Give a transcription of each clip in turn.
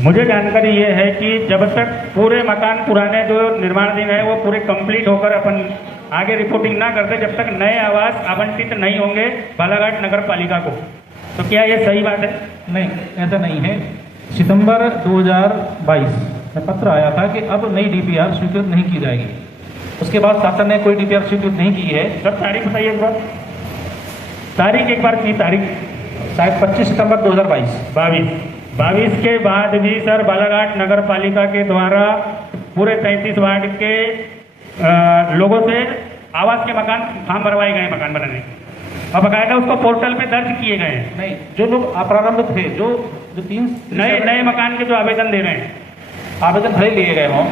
मुझे जानकारी ये है कि जब तक पूरे मकान पुराने जो निर्माणाधीन है वो पूरे कंप्लीट होकर अपन आगे रिपोर्टिंग ना करते, जब तक नए आवास आवंटित नहीं होंगे बालाघाट नगर पालिका को। तो क्या ये सही बात है? नहीं, ऐसा नहीं है। सितंबर 2022 में पत्र आया था कि अब नई डीपीआर स्वीकृत नहीं की जाएगी। उसके बाद शासन ने कोई डीपीआर स्वीकृत नहीं की है। सर तारीख बताइए एक बार, तारीख एक बार की तारीख शायद 25 सितंबर 2022। 22 के बाद भी सर बालाघाट नगर पालिका के द्वारा पूरे 33 वार्ड के लोगों से आवास के मकान फॉर्म भरवाए गए मकान बनाने और बकायदा उसको पोर्टल पे दर्ज किए गए हैं। नहीं, जो लोग अप्रारंभ थे, जो 3 नए मकान के जो आवेदन दे रहे हैं, आवेदन भले लिए गए हों,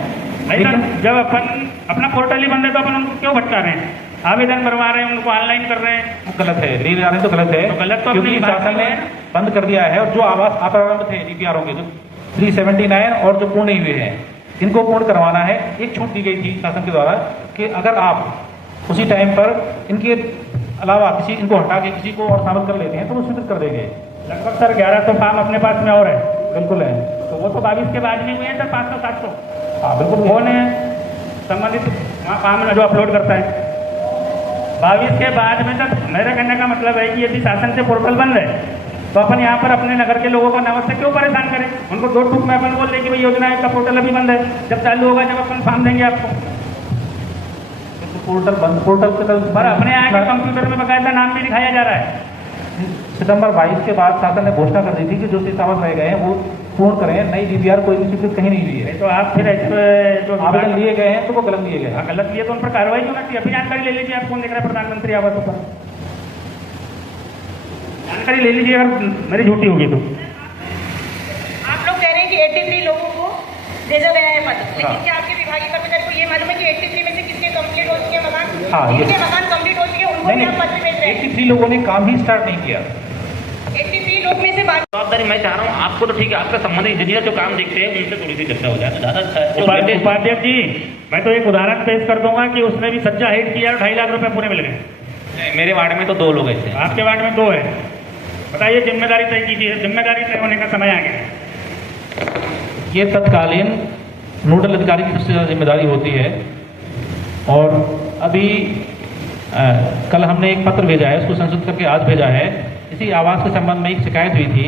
लेकिन जब अपन अपना पोर्टल ही बंद है तो अपन उनको क्यों भटका रहे हैं? आवेदन भरवा रहे हैं, उनको ऑनलाइन कर रहे हैं, वो गलत है। लिए जा रहे हैं तो गलत है, तो गलत तो क्योंकि शासन ने बंद कर दिया है। और जो आवास अप्रारंभ थे डीपीआरों के, जो 379 और जो पूर्ण हुए हैं, इनको पूर्ण करवाना है। एक छूट दी गई थी शासन के द्वारा कि अगर आप उसी टाइम पर इनके अलावा इनको हटा के किसी को और शामिल कर लेते हैं तो वो स्वीकृत कर देंगे। लगभग सर 1100 फार्म अपने पास में और है। बिल्कुल है। तो वो तो 22 के बाद में हुए हैं सर 500-700। हाँ बिल्कुल। कौन है संबंधित वहाँ फार्म जो अपलोड करता है? 22 के बाद में सर मेरा कहने का मतलब है कि यदि शासन से पोर्टल बंद है तो अपन यहाँ पर अपने नगर के लोगों को अनावश्यक क्यों परेशान करें? उनको 2 टूक में अपन बोल दें कि भाई योजना का पोर्टल अभी बंद है, जब चालू होगा जब अपन फॉर्म देंगे आपको। पोर्टल बंद, पोर्टल पर अपने यहाँ के कंप्यूटर में बकायदा नाम भी दिखाया जा रहा है। सितंबर 22 के बाद शासन ने घोषणा कर दी थी कि जो सितावत रह गए हैं वो पूर्ण करें। नई डीपीआर कोई भी स्वीकृत कहीं नहीं हुई है। तो आप फिर जो आवेदन लिए गए हैं तो वो गलत लिए गए हैं। गलत लिए तो उन पर कार्रवाई होना चाहिए। अभी जानकारी ले लीजिए, आप कौन देख रहे हैं प्रधानमंत्री आवासों पर, जानकारी ले लीजिए अगर मेरी झूठी होगी तो। आप लोग कह रहे हैं कि 83 लोगों को भेजा गया है पद, लेकिन क्या आपके विभागीय कर्मचारी को ये मालूम है कि 83 में से किसके कंप्लीट हो चुके मकान? हाँ, जिनके मकान कंप्लीट हो चुके उनको भी आप पत्र भेज रहे हैं। 83 लोगों ने काम ही स्टार्ट नहीं किया। 83 लोग में से जवाबदारी मैं चाह रहा हूँ आपको, तो ठीक है आपका संबंधित इंजीनियर जो काम देखते हैं उनसे थोड़ी सी चर्चा हो जाए तो ज्यादा अच्छा है। उपाध्यक्ष जी, मैं तो एक उदाहरण पेश कर दूंगा कि उसने भी सज्जा हिट किया और 2.5 लाख रुपए पूरे मिल गए। मेरे वार्ड में तो 2 लोग ऐसे हैं। आपके वार्ड में 2 है। बताइए, जिम्मेदारी तय कीजिए, जिम्मेदारी तय होने का समय आ गया। ये तत्कालीन नोडल अधिकारी की सबसे ज़्यादा जिम्मेदारी होती है। और अभी कल हमने एक पत्र भेजा है, उसको संशोधित करके आज भेजा है। इसी आवास के संबंध में एक शिकायत हुई थी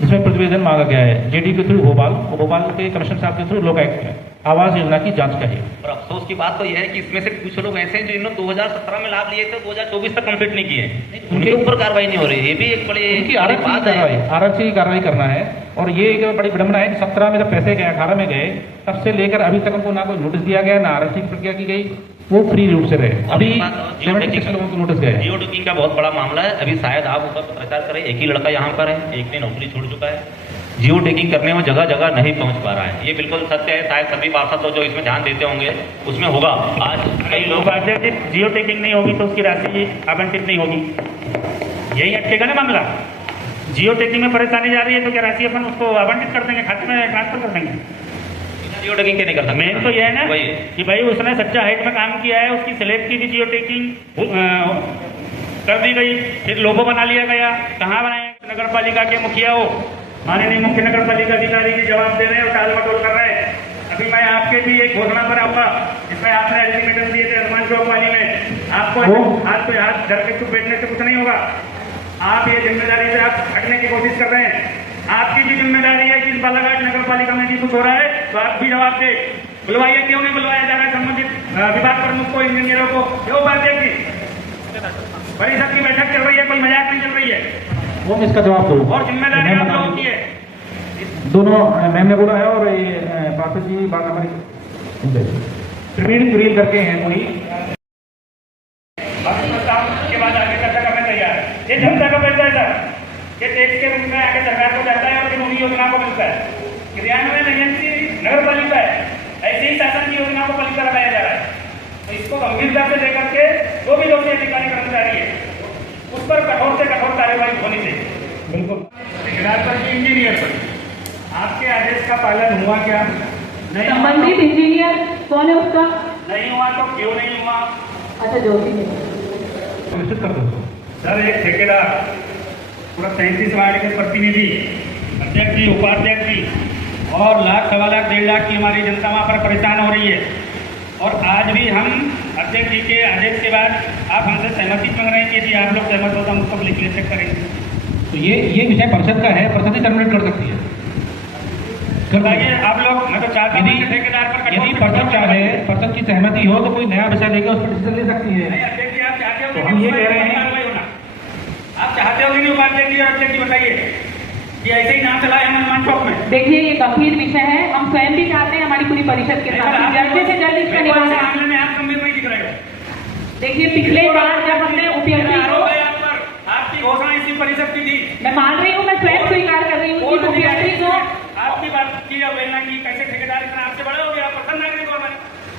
जिसमें प्रतिवेदन मांगा गया है जेडी के थ्रू भोपाल के कमिश्नर साहब के थ्रू लोकायुक्त आवास योजना की जांच का है। और अफसोस की बात तो यह है कि इसमें से कुछ लोग ऐसे हैं जो इन्होंने 2017 में लाभ लिए थे, 2024 तक कंप्लीट नहीं किए, उनके ऊपर कार्रवाई नहीं हो रही है। ये भी एक बड़ी आरक्षी की कार्रवाई करना है। और ये एक बड़ी विडंबना है कि 17 में जब पैसे गए, 18 में गए, तब से लेकर अभी तक उनको ना कोई नोटिस दिया गया, ना आरक्षी की प्रक्रिया की गई, वो फ्री रूप से रहे। अभी 76 लोगों को नोटिस गए। जियो टैगिंग का बहुत बड़ा मामला है। अभी शायद आप ऊपर पत्रकार करें, एक ही लड़का यहाँ पर है, एक ने नौकरी छोड़ चुका है। जियो टैगिंग करने में जगह जगह नहीं पहुंच पा रहा है। ये बिल्कुल सत्य है। शायद सभी पार्षद लोग जो इसमें ध्यान देते होंगे उसमें होगा। आज कई लोग जियो टैगिंग नहीं होगी तो उसकी राशि आवंटित नहीं होगी, यही अटकेगा ना मामला। जियो टैगिंग में परेशानी जा रही है तो क्या राशि अपन उसको आवंटित कर देंगे, खाते में ट्रांसफर कर देंगे? जियो टैगिंग के नहीं कर सकते। मेन तो यह है ना कि भाई उसने सच्चा हाइट में काम किया है, उसकी स्लेब की भी जियो टैगिंग कर दी गई, फिर लोगो बना लिया गया। कहाँ बनाए? नगर पालिका के मुखिया हो, माननीय मुख्य नगर पालिका अधिकारी जी जवाब दे रहे हैं और टाल मटोल कर रहे हैं। अभी मैं आपके भी एक घोषणा पर आऊंगा, इसमें आपने अल्टीमेटम दिए थे हनुमान चौक वाली में, आपको हाथ पे हाथ धर के चुप बैठने से कुछ नहीं होगा। आप ये जिम्मेदारी से आप हटने की कोशिश कर रहे हैं। आपकी भी जिम्मेदारी है कि इस बालाघाट नगर पालिका में भी कुछ हो रहा है तो आप भी जवाब दे। बुलवाइए, क्यों नहीं बुलवाया जा रहा है संबंधित विभाग प्रमुख को, इंजीनियरों को? क्यों उपाध्यक्ष जी, परिषद की बैठक चल रही है, कोई मजाक नहीं चल रही है। वो इसका जवाब दो। और जिम्मेदारी आप लोगों की है। दोनों मैम ने बोला है और ये पार्षद जी बात हमारी रिवील करके हैं वही के बाद आगे चर्चा करना तैयार है। ये जनता का पैसा है सर, ये टैक्स के रूप में आगे सरकार को जाता है और उन्हीं योजना को मिलता है। क्रियान्वयन एजेंसी नगर पालिका है, ऐसे ही शासन की योजना को पालिका लगाया जा रहा है। तो इसको गंभीरता से लेकर के जो भी दोषी अधिकारी कर्मचारी है उस पर कठोर से कठोर कार्यवाही होनी चाहिए। बिल्कुल। ठेकेदार पर भी, इंजीनियर पर आपके आदेश का पालन हुआ क्या? नहीं। संबंधित इंजीनियर कौन है उसका? नहीं हुआ तो क्यों नहीं हुआ? अच्छा, जो भी निश्चित कर दो सर। एक ठेकेदार पूरा 33 वार्ड के प्रतिनिधि, अध्यक्ष जी, उपाध्यक्ष जी, और लाख, सवा लाख, 1.5 लाख की हमारी जनता वहाँ पर परेशान हो रही है। और आज भी हम अध्यक्ष जी के आदेश के बाद आप हमसे सहमति मांग रहे हैं कि जी आप लोग सहमत हो तो हम उसको लिख लेते करेंगे। तो ये विषय परिषद का है, परिषद ही टर्मिनेट कर सकती है। बताइए आप लोग, मैं तो चाहता हूँ कि ठेकेदार पर यदि परिषद चाहे, परिषद की सहमति हो तो कोई नया विषय लेकर उस पर डिसीजन ले सकती है। नहीं, अध्यक्ष जी आप चाहते हो तो हम ये कह रहे हैं, आप चाहते हो कि नहीं उपाध्यक्ष जी और अध्यक्ष जी बताइए कि ऐसे ही नाम चलाए हम हनुमान चौक में। देखिए ये गंभीर विषय है, हम स्वयं भी चाहते हैं हमारी पूरी परिषद के साथ जल्द से जल्द इसका निवारण। मामले में आप गंभीर नहीं दिख रहे हो। देखिए पिछले बार जब हमने उपयंत्री को, आपकी घोषणा इसी परिषद की थी। मैं मान रही हूँ, मैं स्वयं स्वीकार कर रही हूँ कि उपयंत्री को आपकी बात की अवहेलना की, कैसे ठेकेदार इतना आपसे बड़े हो गए, आप प्रसन्न नागरिक हो हमारे,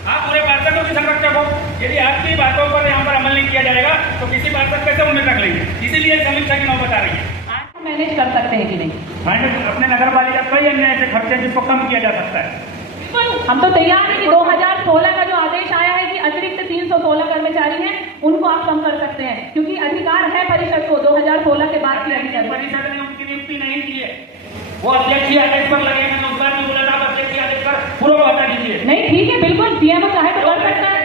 आप पूरे पार्षदों की संरक्षक हो। यदि आपकी बातों पर यहाँ पर अमल नहीं किया जाएगा तो किसी पार्षद कैसे उम्मीद रख लेंगे। इसीलिए समीक्षा की नौबत आ रही है। आप मैनेज कर सकते हैं कि नहीं? अपने नगर पालिका कई अन्य ऐसे खर्चे जिसको कम किया जा सकता है। हम तो तैयार हैं कि 2016 का जो आदेश आया है कि अतिरिक्त 316 कर्मचारी हैं उनको आप कम कर सकते हैं, क्योंकि अधिकार है परिषद को 2016 के बाद की अधिकार। परिषद ने उनकी नियुक्ति नहीं की है, वो अध्यक्ष ही आदेश पर लगे हैं। उस बार भी बोला था अध्यक्ष ही आदेश पर पूर्व को हटा दीजिए। नहीं ठीक है, बिल्कुल सीएम चाहे तो कर सकता है,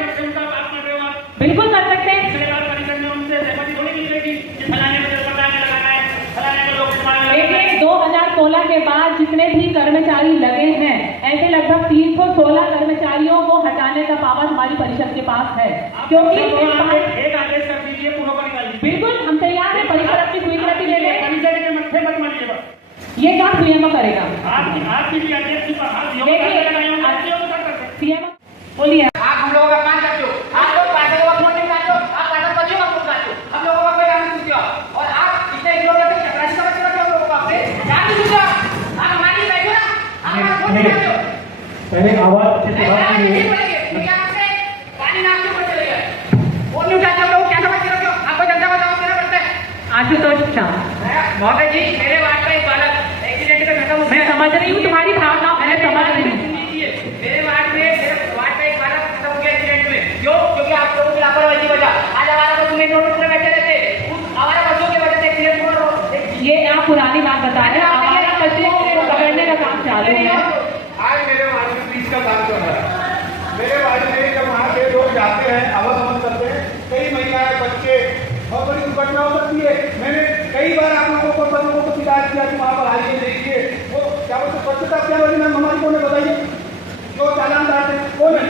बिल्कुल कर सकते हैं। पिछले बार परिषद में उनसे सहमति थोड़ी मिलेगी कि फलाने को लगाना है, फलाने को लोग देखिए 2016 के बाद जितने भी कर्मचारी लगे हैं ऐसे लगभग 316 कर्मचारियों को हटाने का पावर हमारी परिषद के पास है, क्योंकि एक आदेश कर दीजिए, पूर्व को निकालिए। बिल्कुल हम तैयार हैं, परिषद अपनी स्वीकृति ले लें। परिषद के मत्थे मत मारिए बस। ये काम सीएम करेगा। आपकी भी अध्यक्ष पर हाथ सीएम बोलिए। आप हम लोगों का काम करते हो, आप लोग पार्षदों का फोन नहीं उठाते हो, आप पार्षद बच्चों का फोन उठाते हो, हम लोगों का कोई नाम नहीं सुनते हो। और आप इतना इग्नोर करते हो, चपरासी का बच्चा हम लोगों का आपसे ध्यान नहीं सुनते हो। आप हमारी बैठो ना, आप हमारा फोन नहीं उठाते हो। पहले आवाज अच्छे से बात कीजिए। क्योंकि आपसे पानी नाम के ऊपर चले गए, फोन नहीं उठाते हो, लोग क्या समझ के रखते हो, आपको जनता को जवाब देना पड़ता है। आशुतोष झा, महोदय जी, मेरे वार्ड का एक बालक एक्सीडेंट में खत्म हो मैं समझ रही हूँ तुम्हारी भावनाओं, मैं समझ रही हूँ। मेरे वार्ड में एक बालक खत्म हो गया एक्सीडेंट में, क्यों? क्योंकि आप लोगों की लापरवाही की वजह। आज हमारा बच्चों में रोड पर बैठे रहते, हमारे बच्चों की वजह से एक्सीडेंट हो रहा है। ये आप पुरानी बात बता रहे हैं, हमारे बच्चे को पकड़ने का काम चालू है। आज मेरे वार्ड में पुलिस का काम चल रहा है। मेरे वार्ड में जब वहाँ के लोग जाते हैं, आवागमन करते हैं, कई महिलाएं, बच्चे, बहुत बड़ी दुर्घटना हो सकती है। मैंने कई बार आप लोगों को बच्चों को शिकायत किया कि वहाँ पर आइए, देखिए वो क्या बोलते स्वच्छता क्या होगी। मैम हमारी कौन है बताइए, जो चालान काटते हैं कौन है?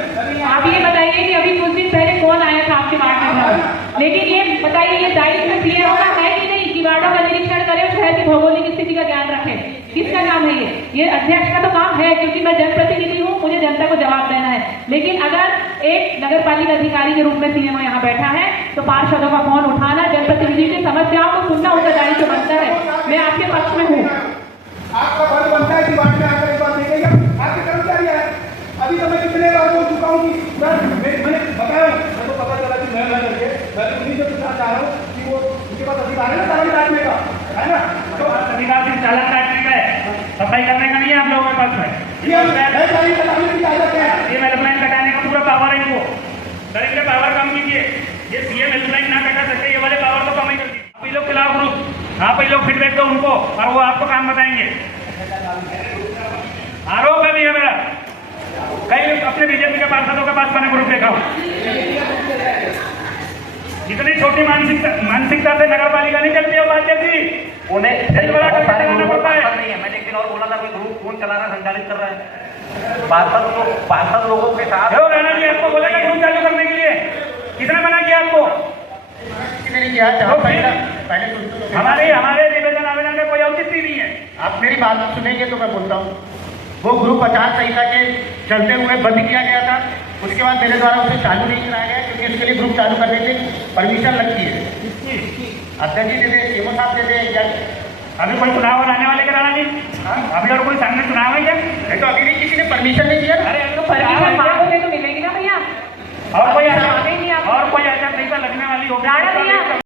आप ये बताइए कि अभी कुछ दिन पहले कौन आया था आपके वार्ड में? लेकिन ये बताइए ये दायित्व क्लियर होना है कि नहीं कि वार्डों का निरीक्षण करें, शहर की भौगोलिक स्थिति का ध्यान रखें? किसका काम है ये अध्यक्ष का तो काम है, क्योंकि मैं जनप्रतिनिधि हूँ, मुझे जनता को जवाब देना है। लेकिन अगर एक नगर पालिका अधिकारी के रूप में सीएम यहाँ बैठा है तो पार्षदों का फोन उठाना, जनप्रतिनिधि की समस्याओं को सुनना उनका दायित्व बनता है। मैं आपके पक्ष में हूँ। आपका फर्ज बनता है कि वार्ड में आकर एक बार देखिएगा। आपके कर्मचारी है, अभी तो मैं कितने बार बोल चुका हूँ कि सर मैंने बताया, मेरे को पता चला कि मैं करके मैं उन्हीं से पूछना चाह रहा हूँ कि वो उनके पास अधिकार है ना चालान काटने का, है ना? तो अधिकार सिर्फ चालान काटने का है, सफाई करने का नहीं है आप लोगों के पास में। ये हेल्पलाइन कटाने का पूरा पावर है इनको। सर इनके पावर कम कीजिए, ये सीएम हेल्पलाइन ना कटा सकते, ये वाले पावर तो कम ही कर दीजिए। आप ही लोग खिलाफ ग्रुप, आप ही लोग फीडबैक दो उनको और वो आपको काम बताएंगे। आरोप है भी है मेरा, कई अपने बीजेपी के पार्षदों के पास मैंने ग्रुप देखा हूँ। जितनी छोटी मानसिकता से नगर पालिका नहीं चलती है उपाध्यक्ष जी, उन्हें बड़ा करके चलाना पड़ता है। नहीं है, मैंने एक दिन और बोला था कोई ग्रुप कौन चलाना संचालित कर रहा है। पार्षद लोगों के साथ राणा जी आपको बोला था ग्रुप चालू करने के लिए, किसने मना किया आपको? नहीं किया। पहले हमारे निवेदन आवेदन में कोई औचित्य नहीं है। आप मेरी बात सुनेंगे तो मैं बोलता हूँ। वो ग्रुप आचार संहिता के चलते हुए बंद किया गया था, उसके बाद मेरे द्वारा उसे चालू नहीं कराया गया, क्योंकि इसके लिए ग्रुप चालू करने के लिए परमिशन लगती है। अध्यक्ष जी दे दे, सीएमओ साहब दे दे, या अभी कोई चुनाव आने वाले का राणा जी? अभी और कोई सामने चुनाव है क्या? तो अभी नहीं, किसी ने परमिशन नहीं दिया। अरे तो परमिशन मांगोगे तो मिलेगी ना भैया। और कोई आचार संहिता लगने वाली होगी?